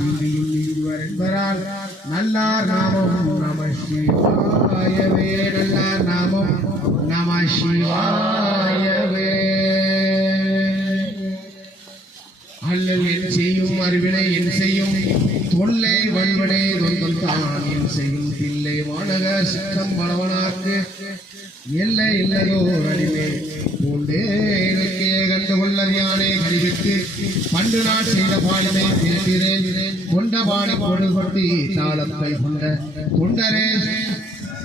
தீமையும் நீங்குவர் என்பதால் நல்லார் நாமம் நம சிவாயவே நல்லார் நாமம் நம சிவாய அறிவினை என் செய்யும் தொல்லை வல்வனே தொந்தம் தான் என் செய்யும் பிள்ளை வானக சித்தம் பலவனாக்கு எல்லை இல்லதோ அடிமை பூண்டே கண்டுகொள்ள யானை கழிவிட்டு பண்டு நாள் செய்த பாலினை பேசுகிறேன். கொண்ட பாடி கொடு தாளத்தை கொண்ட கொண்டரே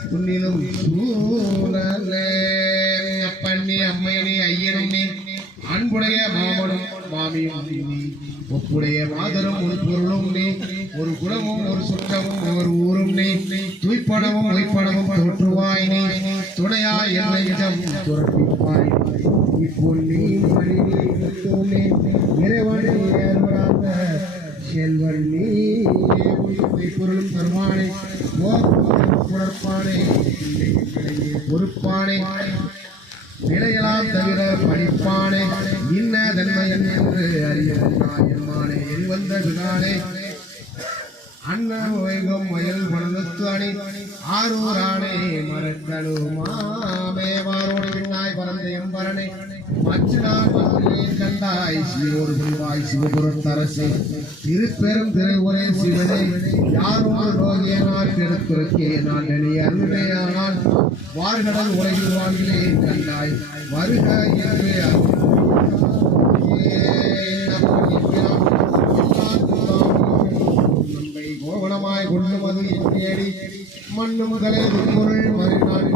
புண்ணிலும் சூழலே. அப்பண்ணி அம்மையனி ஐயனும் அன்புடைய மாமனும் மாமியும் நீ ஒப்புடைய மாதரும் ஒரு பொருளும் நீ ஒரு குணமும் ஒரு சுற்றமும் ஒரு ஊரும் நீ துய்ப்படமும் ஒய்ப்படமும் தோற்றுவாய் நீ. துணையாய் என்னை இடம் துறப்பிப்பாய். இப்போ நீ இறைவனை ஏற்படாத செல்வன் நீ பொருளும் தருவானே புணர்ப்பானே பொறுப்பானே. நிலையெல்லாம் தவிர படிப்பானே இன்ன தன்மை என்று அறியமானே எரிவந்த வந்த வினானே அண்ணன் வைகம் மயில் மணலுத்தானே ஆரூரானே மரக்கழுமாமே மாரோடு பின்னாய் பறந்த எம்பரனே. கண்டாய் சீரோடு புரிவாய் சிவபுரத்தரசே. திருப்பெரும் திருவுரே சிவனே யாரோடு நோகியனால் கெடுத்திருக்கே நான் நினைய அருமையானால் வார்கடல் உலகில் வாழ்கிறேன் கண்டாய். வருக என்று நம்மை கோவணமாய் கொண்டு மது எண்ணி மண்ணு முதலே பொருள் மறுநாள்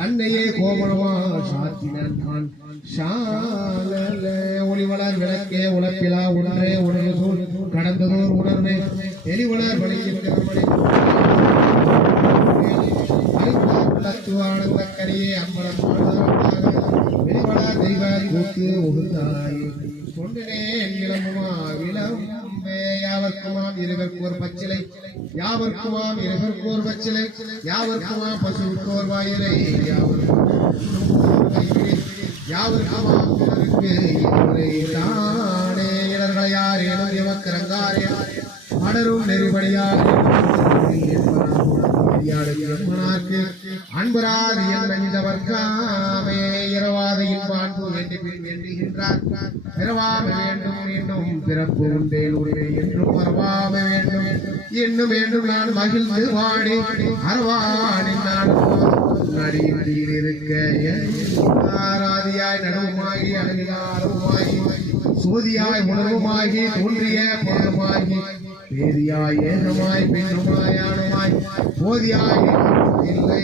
தன்னையே கோவணமா சாத்தினான் நான் சாலல ஒளிவளர் விளக்கே உழப்பிலா உணரே உணர்வு சூழ் கடந்ததோர் உணர்வே தெளிவளர் வழிகின்றபடி உள்ளத்துவானந்த அம்பலம் வெளிவள தெய்வ கூத்து உகுந்தாய் கொண்டினே இளமுமா விளம் யாவர்க்குமாம் இருவர்க்கோர் பச்சிலை. யாவர்க்குமாம் இருவர்க்கோர் பச்சிலை. யாவர்க்குமாம் பசுக்கோர் வாயிலை. யாவர்க்குமாம் பிறருக்கு இவரை தானே இடர்களை யார் எனும் எமக்கு ரங்காரே. மடரும் நெறிபடியார் எம்மனார்க்கு அன்பராது என்னவர்க்காமே என்று பின் எண்ணுகின்றார் பிறவாம வேண்டும் மீண்டும் பிறப்பு உரிமை என்றும் மறவாம வேண்டும் இன்னும் வேண்டும் நான் மகிழ்ந்து வாடி அறவாடின் நான் நடியில் இருக்க ஆராதியாய் நடுவுமாகி அழகிலாரவுமாகி சோதியாய் உணர்வுமாகி தோன்றிய பொருளுமாகி பேதியாய் ஏகமாய் பெண்ணுமாயானுமாய் போதியாய் இல்லை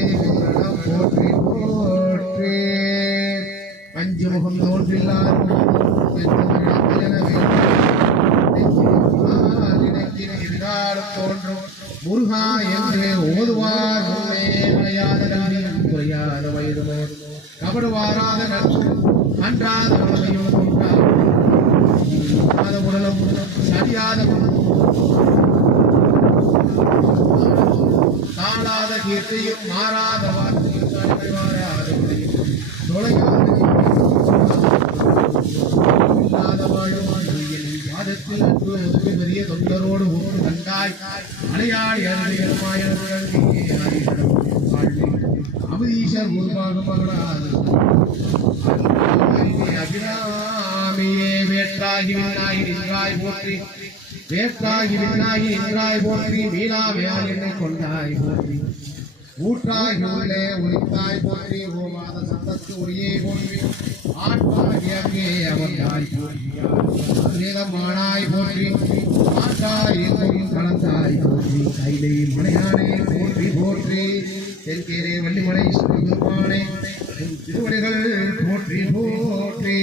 போற்றி போற்றி. அஞ்சு முகம் தோன்றில்லார் தோன்றும். முருகா என்று ஓதுவார் முன்னே அடையாத நம்பியும் குறையாத வயதுமோ. கபடுவாராத நட்பு. அன்றாத உணவையும் கொன்றார் உடலும் சரியாத தாழாத கீர்த்தியும் மாறாத வார்த்தையும் தன்மை இல்லாத வாழும் அன்பு பெரிய தொண்டரோடு ஒன்று கண்டாய் அலையாடி அருமையமாய் அமுதீஷர் உருவாகும் மகளாது அபிராமியே வேற்றாகி விண்ணாகி நின்றாய் போற்றி வேற்றாகி விண்ணாகி நின்றாய் போற்றி மீளாமையால் என்னை கொண்டாய் போற்றி ஊற்றாய் உள்ளே உழைத்தாய் போற்றி ஓவாத சத்தத்து உரியே போற்றி ஆட்பாகி அங்கே அமர்ந்தாய் போற்றி போற்றி ஆட்டாய் கலந்தாய் போற்றி கைலை மலையானே போற்றி போற்றி செல்கேரே வள்ளிமலை பெருமானே திருவடிகள் போற்றி போற்றி.